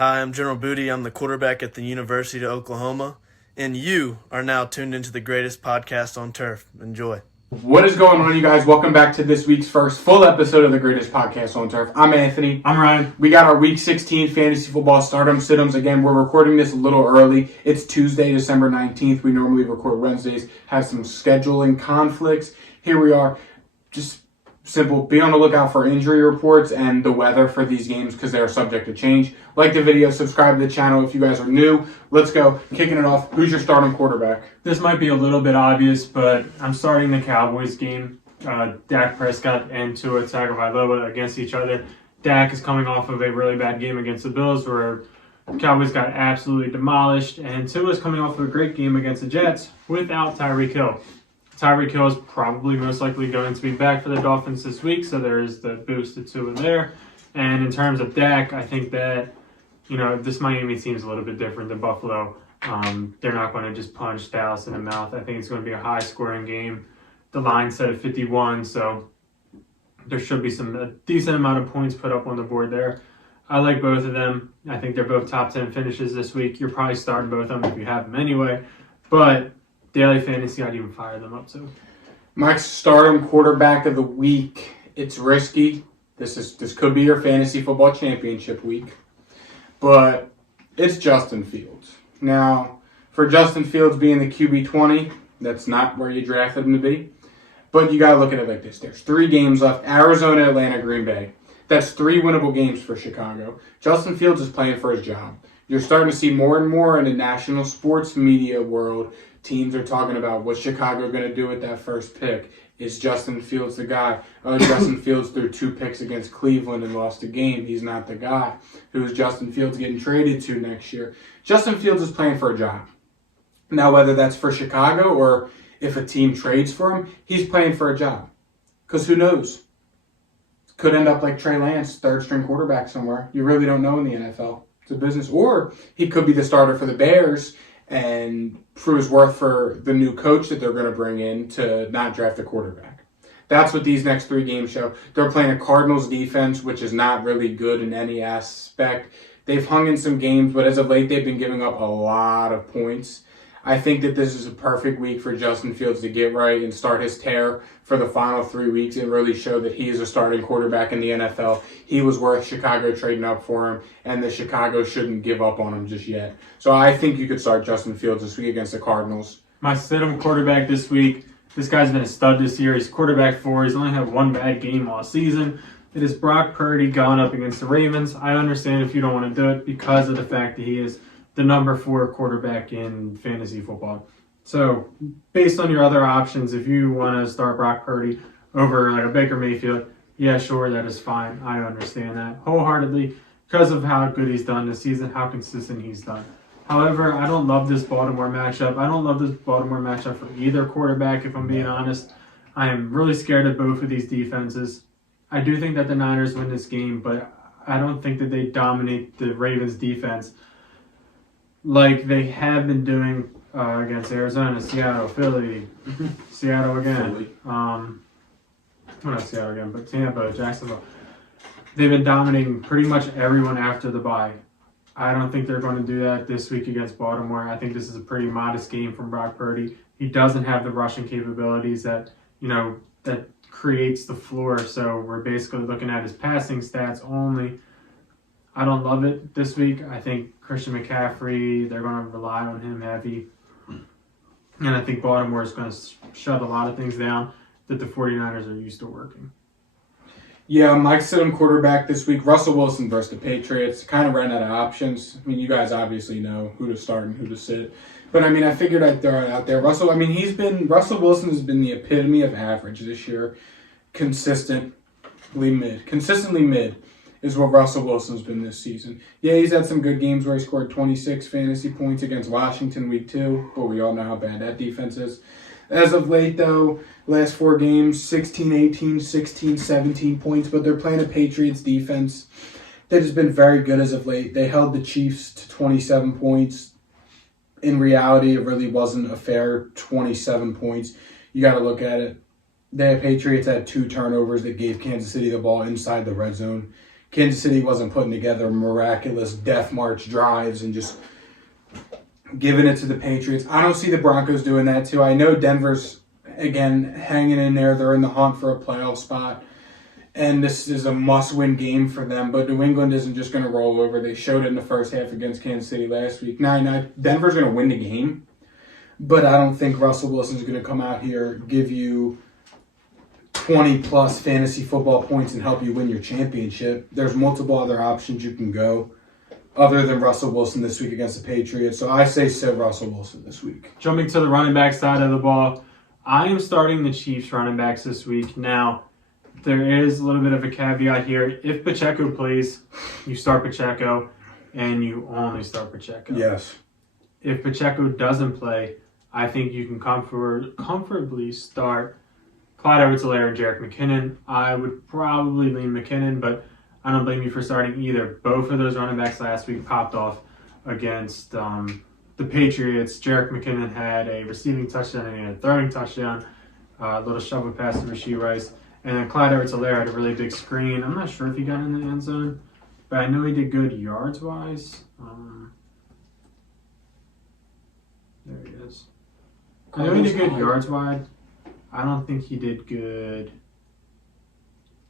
Hi, I'm General Booty. I'm the quarterback at the University of Oklahoma, and you are now tuned into the greatest podcast on turf. Enjoy. What is going on, you guys? Welcome back to this week's first full episode of the greatest podcast on turf. I'm Anthony. I'm Ryan. We got our Week 16 fantasy football stardom sit-ems. Again, we're recording this a little early. It's Tuesday, December 19th. We normally record Wednesdays. Have some scheduling conflicts. Here we are. Just simple. Be on the lookout for injury reports and the weather for these games because they are subject to change. Like the video, subscribe to the channel if you guys are new. Let's go. Kicking it off. Who's your starting quarterback? This might be a little bit obvious, but I'm starting the Cowboys game. Dak Prescott and Tua Tagovailoa against each other. Dak is coming off of a really bad game against the Bills where Cowboys got absolutely demolished, and Tua is coming off of a great game against the Jets without Tyreek Hill. Tyreek Hill is probably most likely going to be back for the Dolphins this week, so there is the boost to Tua there. And in terms of Dak, I think that, this Miami team's a little bit different than Buffalo. They're not going to just punch Dallas in the mouth. I think it's going to be a high-scoring game. The line set at 51, so there should be a decent amount of points put up on the board there. I like both of them. I think they're both top 10 finishes this week. You're probably starting both of them if you have them anyway. But daily fantasy, I'd even fire them up too. My stardom quarterback of the week. It's risky. This could be your fantasy football championship week, but it's Justin Fields. Now, for Justin Fields being the QB 20, that's not where you drafted him to be. But you got to look at it like this. There's 3 games left. Arizona, Atlanta, Green Bay. That's 3 winnable games for Chicago. Justin Fields is playing for his job. You're starting to see more and more in the national sports media world. Teams are talking about what's Chicago going to do with that first pick. Is Justin Fields the guy? Justin Fields threw 2 picks against Cleveland and lost a game. He's not the guy. Who's Justin Fields getting traded to next year? Justin Fields is playing for a job. Now, whether that's for Chicago or if a team trades for him, he's playing for a job. Because who knows? Could end up like Trey Lance, third-string quarterback somewhere. You really don't know in the NFL. It's a business. Or he could be the starter for the Bears and prove his worth for the new coach that they're going to bring in to not draft a quarterback. That's what these next 3 games show. They're playing a Cardinals defense, which is not really good in any aspect. They've hung in some games, but as of late, they've been giving up a lot of points. I think that this is a perfect week for Justin Fields to get right and start his tear for the final 3 weeks and really show that he is a starting quarterback in the NFL. He was worth Chicago trading up for him, and the Chicago shouldn't give up on him just yet. So I think you could start Justin Fields this week against the Cardinals. My sit-em quarterback this week, this guy's been a stud this year. He's quarterback 4. He's only had 1 bad game all season. It is Brock Purdy going up against the Ravens. I understand if you don't want to do it because of the fact that he is the number 4 quarterback in fantasy football. So, based on your other options, if you want to start Brock Purdy over like a Baker Mayfield, yeah, sure, that is fine. I understand that wholeheartedly because of how good he's done this season, how consistent he's done. However, I don't love this Baltimore matchup. I don't love this Baltimore matchup for either quarterback, if I'm being honest. I am really scared of both of these defenses. I do think that the Niners win this game, but I don't think that they dominate the Ravens defense like they have been doing against Arizona, Seattle, Philly, Seattle again. Well, not Seattle again, but Tampa, Jacksonville. They've been dominating pretty much everyone after the bye. I don't think they're going to do that this week against Baltimore. I think this is a pretty modest game from Brock Purdy. He doesn't have the rushing capabilities that creates the floor. So we're basically looking at his passing stats only. I don't love it this week. I think Christian McCaffrey, they're going to rely on him heavy. And I think Baltimore is going to shut a lot of things down that the 49ers are used to working. Yeah, Mike sit-em quarterback this week. Russell Wilson versus the Patriots. Kind of ran out of options. I mean, you guys obviously know who to start and who to sit. But, I figured I'd throw it out there. Russell Wilson has been the epitome of average this year. Consistently mid is what Russell Wilson's been this season. Yeah, he's had some good games where he scored 26 fantasy points against Washington week 2, but we all know how bad that defense is. As of late, though, last 4 games, 16, 18, 16, 17 points, but they're playing a Patriots defense that has been very good as of late. They held the Chiefs to 27 points. In reality, it really wasn't a fair 27 points. You got to look at it. The Patriots had 2 turnovers that gave Kansas City the ball inside the red zone. Kansas City wasn't putting together miraculous death march drives and just giving it to the Patriots. I don't see the Broncos doing that too. I know Denver's, again, hanging in there. They're in the hunt for a playoff spot. And this is a must-win game for them. But New England isn't just going to roll over. They showed it in the first half against Kansas City last week. Now, Denver's going to win the game. But I don't think Russell Wilson's going to come out here, give you 20-plus fantasy football points and help you win your championship. There's multiple other options you can go other than Russell Wilson this week against the Patriots. So I say sit Russell Wilson this week. Jumping to the running back side of the ball, I am starting the Chiefs running backs this week. Now, there is a little bit of a caveat here. If Pacheco plays, you start Pacheco, and you only start Pacheco. Yes. If Pacheco doesn't play, I think you can comfortably start Clyde Edwards-Helaire and Jerick McKinnon. I would probably lean McKinnon, but I don't blame you for starting either. Both of those running backs last week popped off against the Patriots. Jerick McKinnon had a receiving touchdown and a throwing touchdown, a little shovel pass to Rashee Rice. And then Clyde Edwards-Helaire had a really big screen. I'm not sure if he got in the end zone, but I know he did good yards-wise. There he is. I know he did good yards-wise. I don't think he did good.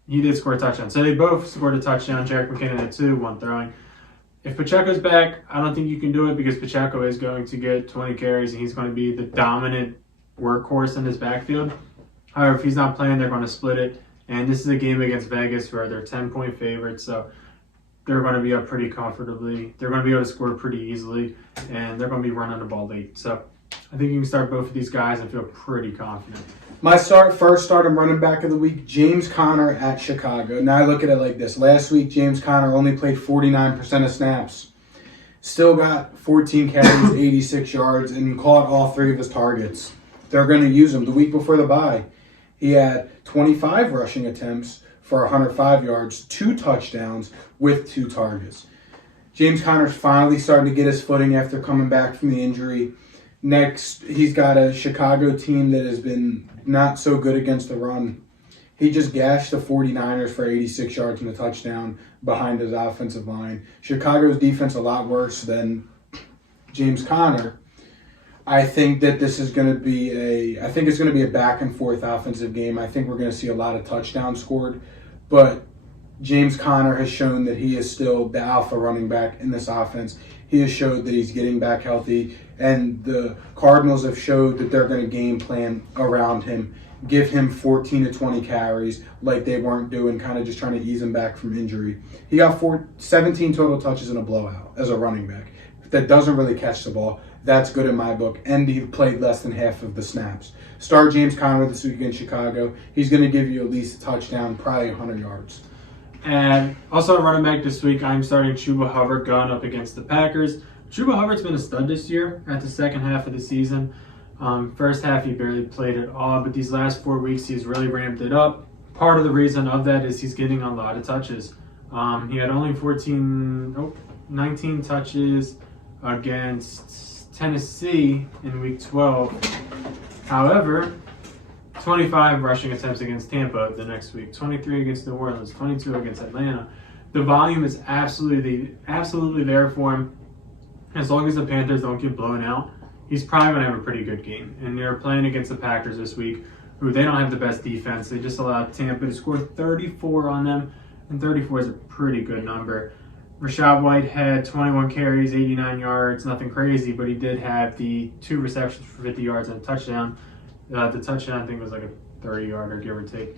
He did score a touchdown. So they both scored a touchdown. Jerick McKinnon had 2, 1 throwing. If Pacheco's back, I don't think you can do it because Pacheco is going to get 20 carries and he's going to be the dominant workhorse in his backfield. However, if he's not playing, they're going to split it. And this is a game against Vegas where they're 10-point favorites. So they're going to be up pretty comfortably. They're going to be able to score pretty easily. And they're going to be running the ball late. So I think you can start both of these guys and feel pretty confident. My first start and running back of the week, James Conner at Chicago. Now I look at it like this. Last week, James Conner only played 49% of snaps. Still got 14 carries, 86 yards, and caught all 3 of his targets. They're going to use him. The week before the bye, he had 25 rushing attempts for 105 yards, 2 touchdowns with 2 targets. James Conner's finally starting to get his footing after coming back from the injury. Next, he's got a Chicago team that has been not so good against the run. He just gashed the 49ers for 86 yards and a touchdown behind his offensive line. Chicago's defense a lot worse than James Conner. I think that this is going to be it's going to be a back and forth offensive game. I think we're going to see a lot of touchdowns scored, but James Conner has shown that he is still the alpha running back in this offense. He has showed that he's getting back healthy, and the Cardinals have showed that they're going to game plan around him, give him 14 to 20 carries like they weren't doing, kind of just trying to ease him back from injury. He got 17 total touches in a blowout as a running back. That doesn't really catch the ball. That's good in my book, and he played less than half of the snaps. Start James Conner this week in Chicago. He's going to give you at least a touchdown, probably 100 yards. And also a running back this week, I'm starting Chuba Hubbard going up against the Packers. Chuba Hubbard's been a stud this year at the second half of the season. First half, he barely played at all, but these last 4 weeks, he's really ramped it up. Part of the reason of that is he's getting a lot of touches. He had only 19 touches against Tennessee in Week 12. However, 25 rushing attempts against Tampa the next week, 23 against New Orleans, 22 against Atlanta. The volume is absolutely there for him. As long as the Panthers don't get blown out, he's probably going to have a pretty good game. And they're playing against the Packers this week, who they don't have the best defense. They just allowed Tampa to score 34 on them, and 34 is a pretty good number. Rachaad White had 21 carries, 89 yards, nothing crazy, but he did have the 2 receptions for 50 yards and a touchdown. The touchdown, I think, was like a 30-yarder, give or take.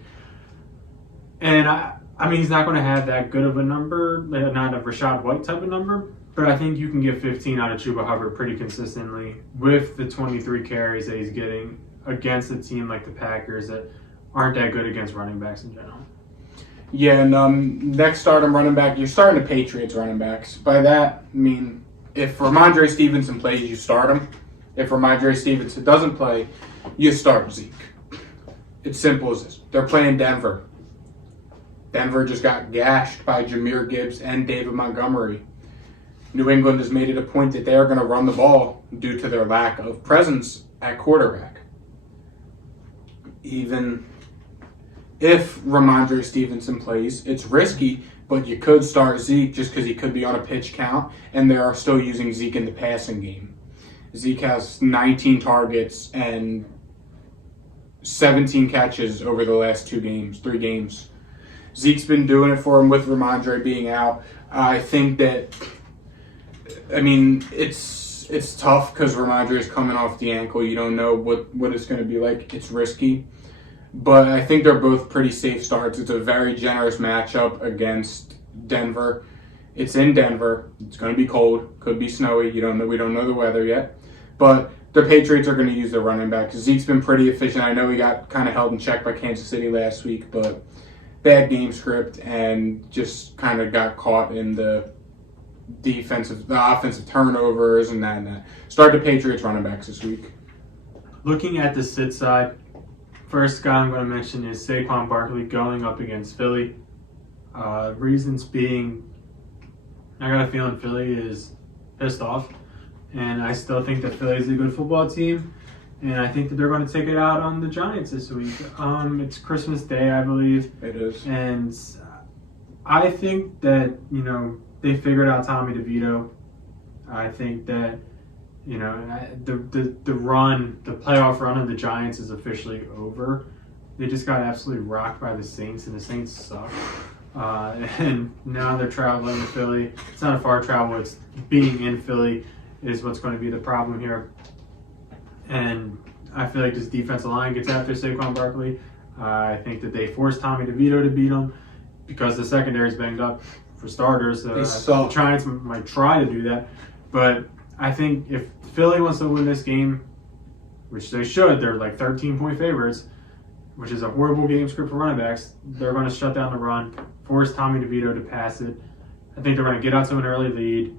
And, I mean, he's not going to have that good of a number, not a Rachaad White type of number, but I think you can get 15 out of Chuba Hubbard pretty consistently with the 23 carries that he's getting against a team like the Packers that aren't that good against running backs in general. Yeah, and next start on running back, you're starting the Patriots running backs. By that, I mean, if Ramondre Stevenson plays, you start him. If Ramondre Stevenson doesn't play, you start Zeke. It's simple as this. They're playing Denver. Denver just got gashed by Jahmyr Gibbs and David Montgomery. New England has made it a point that they are going to run the ball due to their lack of presence at quarterback. Even if Ramondre Stevenson plays, it's risky, but you could start Zeke just because he could be on a pitch count, and they are still using Zeke in the passing game. Zeke has 19 targets and 17 catches over the last 3 games. Zeke's been doing it for him with Ramondre being out. I think that, it's tough because Ramondre is coming off the ankle. You don't know what it's going to be like. It's risky. But I think they're both pretty safe starts. It's a very generous matchup against Denver. It's in Denver. It's going to be cold. Could be snowy. We don't know the weather yet. But the Patriots are going to use their running back. Zeke's been pretty efficient. I know he got kind of held in check by Kansas City last week, but bad game script and just kind of got caught in the offensive turnovers and that and that. Start the Patriots running backs this week. Looking at the sit side, first guy I'm going to mention is Saquon Barkley going up against Philly. Reasons being, I got a feeling Philly is pissed off, and I still think that Philly is a good football team, and I think that they're going to take it out on the Giants this week. It's Christmas Day, I believe. It is. And I think that, they figured out Tommy DeVito. I think that, the playoff run of the Giants is officially over. They just got absolutely rocked by the Saints, and the Saints suck. And now they're traveling to Philly. It's not a far travel. It's being in Philly is what's going to be the problem here. And I feel like this defensive line gets after Saquon Barkley. I think that they forced Tommy DeVito to beat him because the secondary is banged up for starters. The Giants might try to do that. But I think if Philly wants to win this game, which they should, they're like 13-point favorites, which is a horrible game script for running backs. They're going to shut down the run, force Tommy DeVito to pass it. I think they're going to get out to an early lead.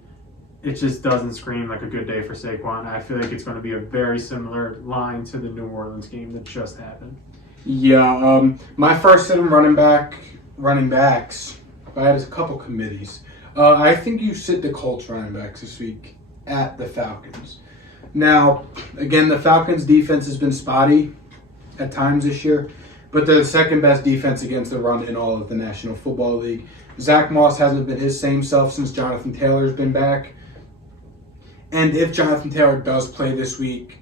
It just doesn't scream like a good day for Saquon. I feel like it's going to be a very similar line to the New Orleans game that just happened. Yeah, my first set of running backs, I had a couple committees. I think you sit the Colts running backs this week at the Falcons. Now, again, the Falcons' defense has been spotty at times this year, but they're the second best defense against the run in all of the National Football League. Zach Moss hasn't been his same self since Jonathan Taylor's been back. And if Jonathan Taylor does play this week,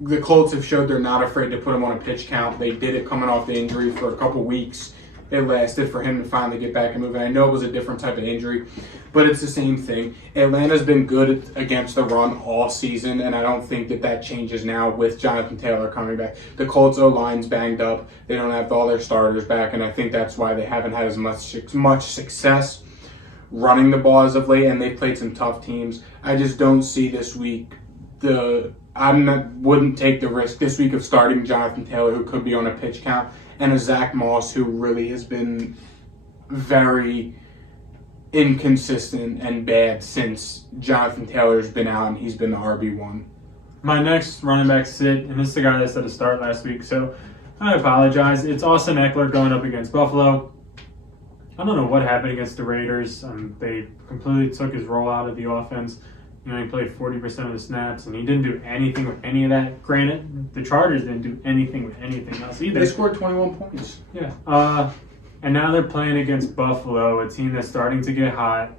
the Colts have showed they're not afraid to put him on a pitch count. They did it coming off the injury for a couple weeks. It lasted for him to finally get back and moving. I know it was a different type of injury, but it's the same thing. Atlanta's been good against the run all season, and I don't think that changes now with Jonathan Taylor coming back. The Colts O-line's banged up. They don't have all their starters back, and I think that's why they haven't had as much success running the ball as of late, and they've played some tough teams. I just don't see this week wouldn't take the risk this week of starting Jonathan Taylor, who could be on a pitch count, and a Zach Moss, who really has been very inconsistent and bad since Jonathan Taylor's been out and he's been the RB1. My next running back sit, and this is the guy that set a start last week, so I apologize. It's Austin Eckler going up against Buffalo. I don't know what happened against the Raiders. They completely took his role out of the offense. He played 40% of the snaps, and he didn't do anything with any of that. Granted, the Chargers didn't do anything with anything else either. They scored 21 points. Yeah. And now they're playing against Buffalo, a team that's starting to get hot.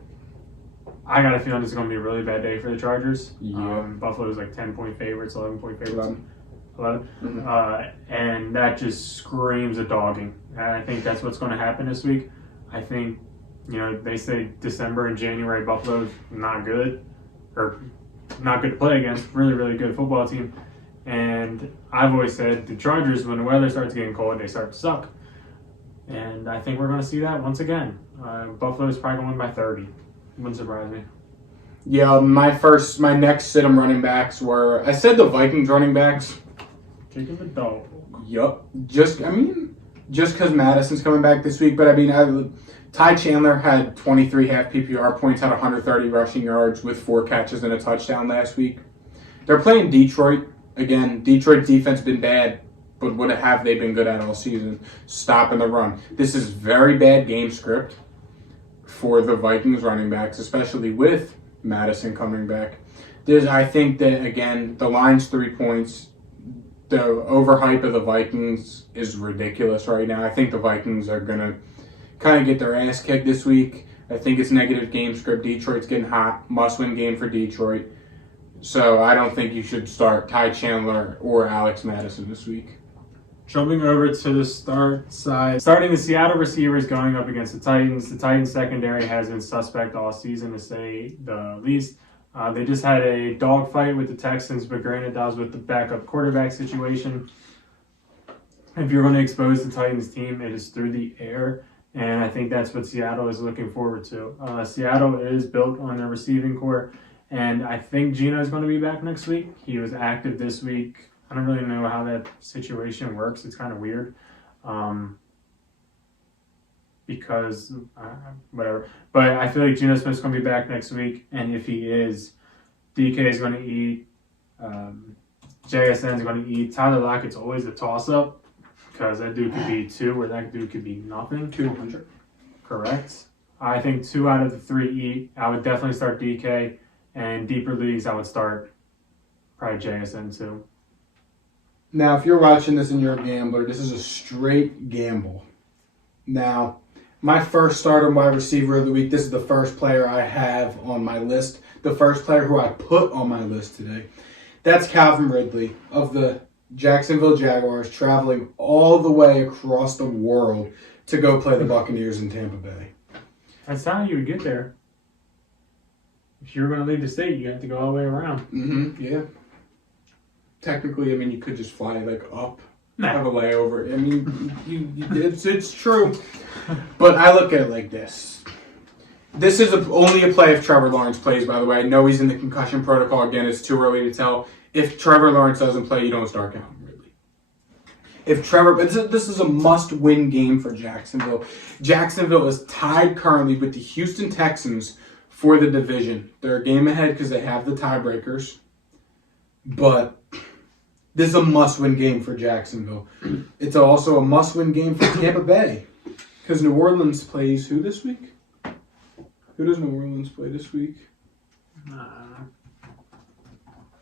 I got a feeling it's going to be a really bad day for the Chargers. Yeah. Buffalo's like 10-point favorites, 11-point favorites. 11. Mm-hmm. And that just screams a dogging. And I think that's what's going to happen this week. I think, they say December and January, Buffalo's not good. Or not good to play against. Really, really good football team. And I've always said the Chargers, when the weather starts getting cold, they start to suck. And I think we're going to see that once again. Buffalo's probably going to win by 30. Wouldn't surprise me. Yeah, my next sit-em running backs were, I said the Vikings running backs. Jacob the dog. Yup. Just because Madison's coming back this week, but Ty Chandler had 23 half PPR points, had 130 rushing yards with 4 catches and a touchdown last week. They're playing Detroit. Again, Detroit's defense been bad, but what have they been good at all season? Stopping the run. This is very bad game script for the Vikings running backs, especially with Madison coming back. I think that, again, the line's 3 points. The overhype of the Vikings is ridiculous right now. I think the Vikings are going to kind of get their ass kicked this week. I think it's negative game script. Detroit's getting hot. Must-win game for Detroit. So I don't think you should start Ty Chandler or Alex Madison this week. Jumping over to the start side. Starting the Seattle receivers going up against the Titans. The Titans secondary has been suspect all season, to say the least. They just had a dogfight with the Texans, but granted, that was with the backup quarterback situation. If you're going to expose the Titans team, it is through the air, and I think that's what Seattle is looking forward to. Seattle is built on their receiving core, and I think Geno is going to be back next week. He was active this week. I don't really know how that situation works. It's kind of weird. Because whatever. But I feel like Geno Smith's going to be back next week, and if he is, DK is going to eat, JSN is going to eat. Tyler Lockett's always a toss-up because that dude could be 2 or that dude could be nothing. 200. Correct. I think 2 out of the 3 eat. I would definitely start DK, and deeper leagues I would start probably JSN too. Now, if you're watching this and you're a gambler, this is a straight gamble. Now, my first starter wide receiver of the week, this is the first player I have on my list, the first player who I put on my list today. That's Calvin Ridley of the Jacksonville Jaguars, traveling all the way across the world to go play the Buccaneers in Tampa Bay. That's how you would get there. If you were going to leave the state, you have to go all the way around. Yeah. Technically, I mean, you could just fly like up, Nah. have a layover. I mean, it's true. But I look at it like this. This is only a play if Trevor Lawrence plays, by the way. I know he's in the concussion protocol. Again, it's too early to tell. If Trevor Lawrence doesn't play, you don't start Calvin Ridley. But this is a must-win game for Jacksonville. Jacksonville is tied currently with the Houston Texans for the division. They're a game ahead because they have the tiebreakers. But this is a must-win game for Jacksonville. It's also a must-win game for Tampa Bay because New Orleans plays who this week? Who does New Orleans play this week?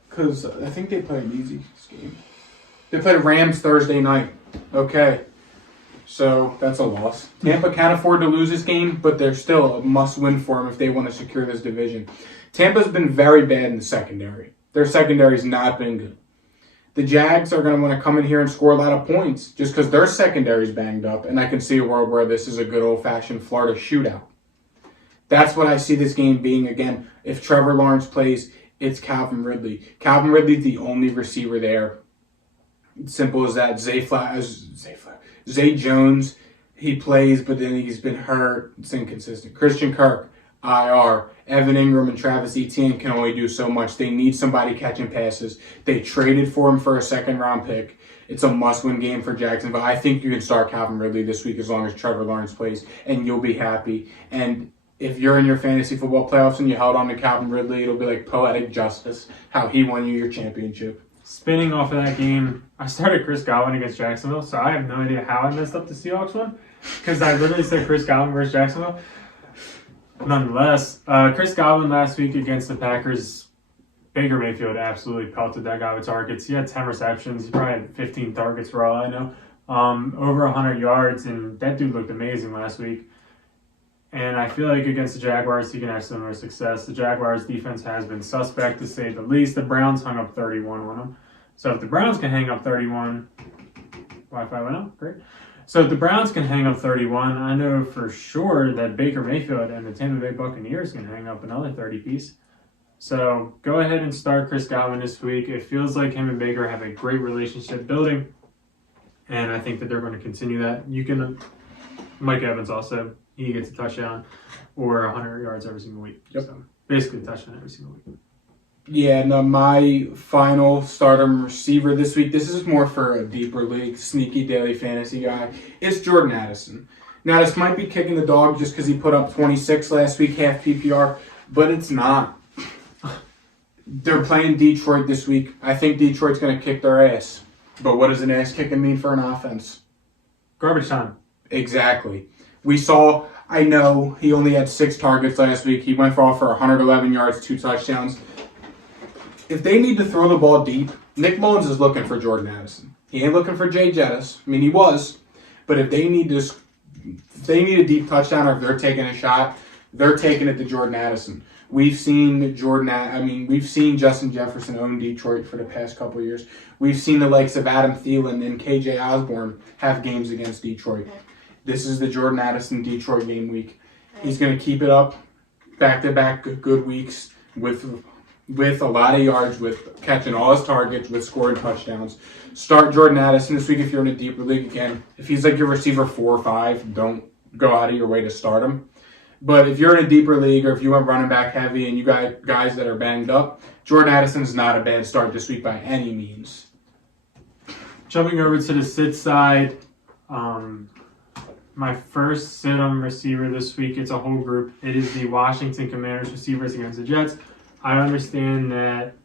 Because I think they play an easy game. They play the Rams Thursday night. Okay. So that's a loss. Tampa can't afford to lose this game, but they're still a must-win for them if they want to secure this division. Tampa's been very bad in the secondary. Their secondary's not been good. The Jags are going to want to come in here and score a lot of points just because their secondary's banged up, and I can see a world where this is a good old-fashioned Florida shootout. That's what I see this game being. Again, if Trevor Lawrence plays, it's Calvin Ridley. Calvin Ridley's the only receiver there. Simple as that. Zay Jones, he plays, but then he's been hurt. It's inconsistent. Christian Kirk, IR. Evan Ingram and Travis Etienne can only do so much. They need somebody catching passes. They traded for him for a second-round pick. It's a must-win game for Jacksonville. I think you can start Calvin Ridley this week as long as Trevor Lawrence plays, and you'll be happy. And if you're in your fantasy football playoffs and you held on to Calvin Ridley, it'll be like poetic justice, how he won you your championship. Spinning off of that game, I started Chris Godwin against Jacksonville, so I have no idea how I messed up the Seahawks one, because I literally said Chris Godwin versus Jacksonville. Nonetheless, Chris Godwin last week against the Packers, Baker Mayfield absolutely pelted that guy with targets. He had 10 receptions. He probably had 15 targets for all I know. Over 100 yards, and that dude looked amazing last week. And I feel like against the Jaguars, he can have similar success. The Jaguars' defense has been suspect, to say the least. The Browns hung up 31 on them. So if the Browns can hang up 31, Wi-Fi went out, great. So if the Browns can hang up 31, I know for sure that Baker Mayfield and the Tampa Bay Buccaneers can hang up another 30-piece. So go ahead and start Chris Godwin this week. It feels like him and Baker have a great relationship building, and I think that they're going to continue that. You can, Mike Evans also, he gets a touchdown or 100 yards every single week. Yep. So basically a touchdown every single week. Yeah, no, my final starter receiver this week, this is more for a deeper league, sneaky daily fantasy guy, it's Jordan Addison. Now, this might be kicking the dog just because he put up 26 last week, half PPR, but it's not. They're playing Detroit this week. I think Detroit's going to kick their ass. But what does an ass kicking mean for an offense? Garbage time. Exactly. We saw, I know, he only had 6 targets last week. He went for 111 yards, 2 touchdowns. If they need to throw the ball deep, Nick Mullins is looking for Jordan Addison. He ain't looking for Jay Jettis. I mean, he was. But if they need to if they need a deep touchdown or if they're taking a shot, they're taking it to Jordan Addison. We've seen Justin Jefferson own Detroit for the past couple of years. We've seen the likes of Adam Thielen and KJ Osborne have games against Detroit. This is the Jordan Addison Detroit game week. He's going to keep it up, back-to-back good weeks with a lot of yards, with catching all his targets, with scoring touchdowns. Start Jordan Addison this week if you're in a deeper league. Again, if he's like your receiver 4 or 5, don't go out of your way to start him. But if you're in a deeper league or if you want running back heavy and you got guys that are banged up, Jordan Addison is not a bad start this week by any means. Jumping over to the sit side, my first sit-on receiver this week, it's a whole group. It is the Washington Commanders receivers against the Jets. I understand that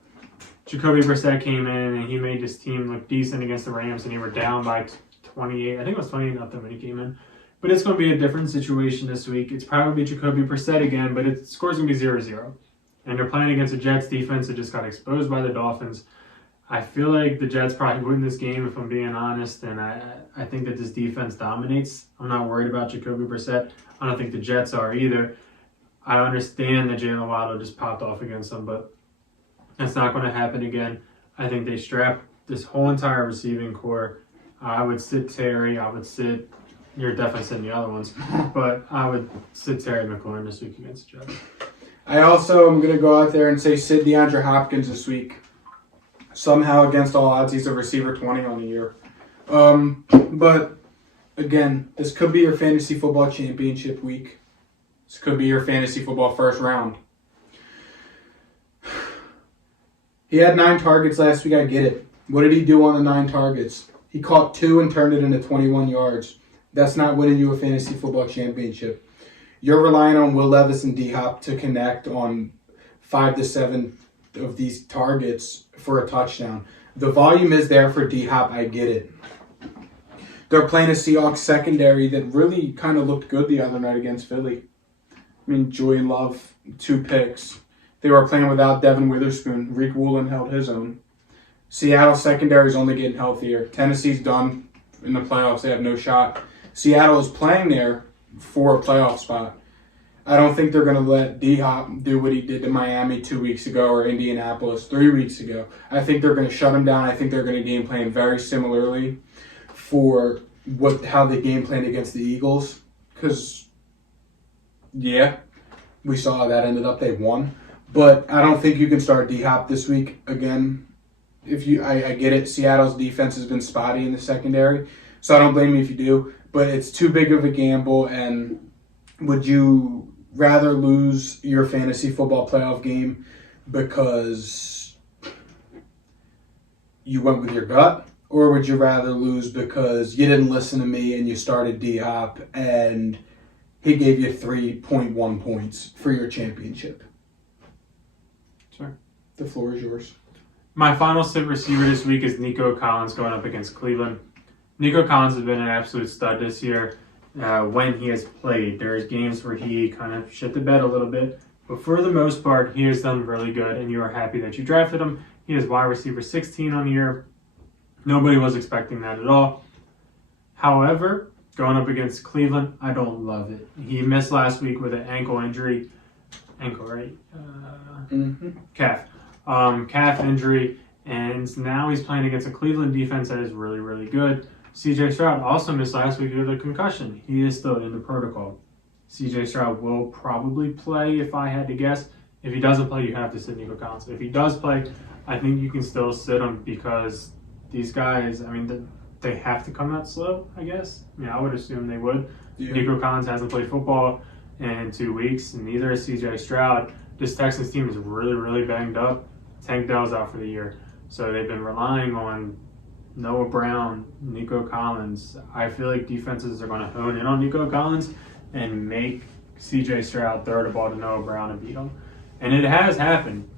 Jacoby Brissett came in and he made this team look decent against the Rams and they were down by 28. I think it was 28-0 when he came in. But it's going to be a different situation this week. It's probably Jacoby Brissett again, but its score's going to be 0-0. And they're playing against a Jets defense that just got exposed by the Dolphins. I feel like the Jets probably win this game, if I'm being honest, and I think that this defense dominates. I'm not worried about Jacoby Brissett. I don't think the Jets are either. I understand that Jalen Waddle just popped off against them, but that's not going to happen again. I think they strap this whole entire receiving core. I would sit Terry. I would sit... You're definitely sitting the other ones. But I would sit Terry McLaurin this week against the Jets. I also am going to go out there and say sit DeAndre Hopkins this week. Somehow, against all odds, he's a receiver 20 on the year. But, again, this could be your fantasy football championship week. This could be your fantasy football first round. He had 9 targets last week. I get it. What did he do on the 9 targets? He caught 2 and turned it into 21 yards. That's not winning you a fantasy football championship. You're relying on Will Levis and D-Hop to connect on 5 to 7 of these targets for a touchdown. The volume is there for D-Hop. I get it. They're playing a Seahawks secondary that really kind of looked good the other night against Philly. I mean, Julian Love, 2 picks. They were playing without Devin Witherspoon. Reek Woolen held his own. Seattle secondary is only getting healthier. Tennessee's done in the playoffs. They have no shot. Seattle is playing there for a playoff spot. I don't think they're going to let D-Hop do what he did to Miami 2 weeks ago or Indianapolis 3 weeks ago. I think they're going to shut him down. I think they're going to game plan very similarly for how they game planned against the Eagles. Because, yeah, we saw that ended up they won. But I don't think you can start D-Hop this week again. I get it. Seattle's defense has been spotty in the secondary, so I don't blame you if you do. But it's too big of a gamble, and would you rather lose your fantasy football playoff game because you went with your gut, or would you rather lose because you didn't listen to me and you started D-Hop and he gave you 3.1 points for your championship? Sure. The floor is yours. My final sit receiver this week is Nico Collins going up against Cleveland. Nico Collins has been an absolute stud this year when he has played. There's games where he kind of shit the bed a little bit, but for the most part, he has done really good, and you are happy that you drafted him. He is wide receiver 16 on the year. Nobody was expecting that at all. However, going up against Cleveland, I don't love it. He missed last week with an ankle injury. Ankle, right? Calf. Calf injury, and now he's playing against a Cleveland defense that is really, really good. CJ Stroud also missed last week with a concussion. He is still in the protocol. CJ Stroud will probably play if I had to guess. If he doesn't play, you have to sit Nico Collins. If he does play, I think you can still sit him because these guys, I mean, they have to come out slow, I guess. I mean, I would assume they would. Yeah. Nico Collins hasn't played football in 2 weeks, and neither is CJ Stroud. This Texans team is really, really banged up. Tank Dell's out for the year. So they've been relying on Noah Brown, Nico Collins. I feel like defenses are going to hone in on Nico Collins and make CJ Stroud throw the ball to Noah Brown and beat him. And it has happened.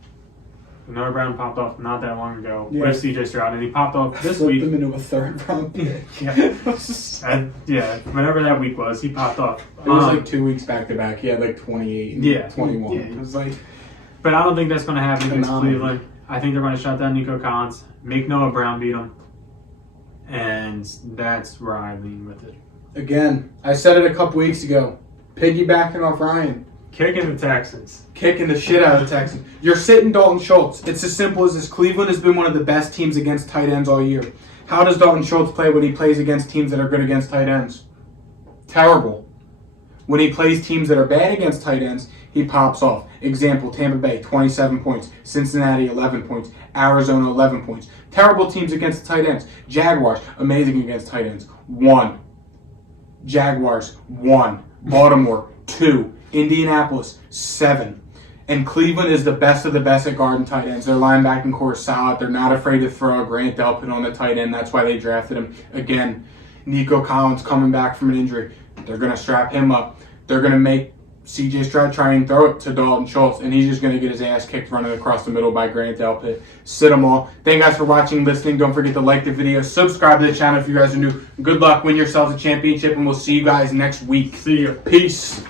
Noah Brown popped off not that long ago with CJ Stroud, and he popped off this week. Flipped him into a 3rd round pick. Yeah, whenever that week was, he popped off. It was like 2 weeks back to back. He had like 28 and 21. Yeah. It was like, but I don't think that's going to happen against Cleveland. I think they're going to shut down Nico Collins, make Noah Brown beat him, and that's where I lean with it. Again, I said it a couple weeks ago. Piggybacking off Ryan. Kicking the Texans. Kicking the shit out of the Texans. You're sitting Dalton Schultz. It's as simple as this. Cleveland has been one of the best teams against tight ends all year. How does Dalton Schultz play when he plays against teams that are good against tight ends? Terrible. When he plays teams that are bad against tight ends, he pops off. Example, Tampa Bay, 27 points. Cincinnati, 11 points. Arizona, 11 points. Terrible teams against the tight ends. Jaguars, amazing against tight ends. 1. Jaguars, 1. Baltimore, 2. Indianapolis, 7. And Cleveland is the best of the best at guard and tight ends. Their linebacking core is solid. They're not afraid to throw a Grant Delpit on the tight end. That's why they drafted him. Again, Nico Collins coming back from an injury. They're going to strap him up. They're going to make C.J. Stroud try and throw it to Dalton Schultz, and he's just going to get his ass kicked running across the middle by Grant Delpit. Sit them all. Thank you guys for watching, listening. Don't forget to like the video. Subscribe to the channel if you guys are new. Good luck. Win yourselves a championship, and we'll see you guys next week. See ya. Peace.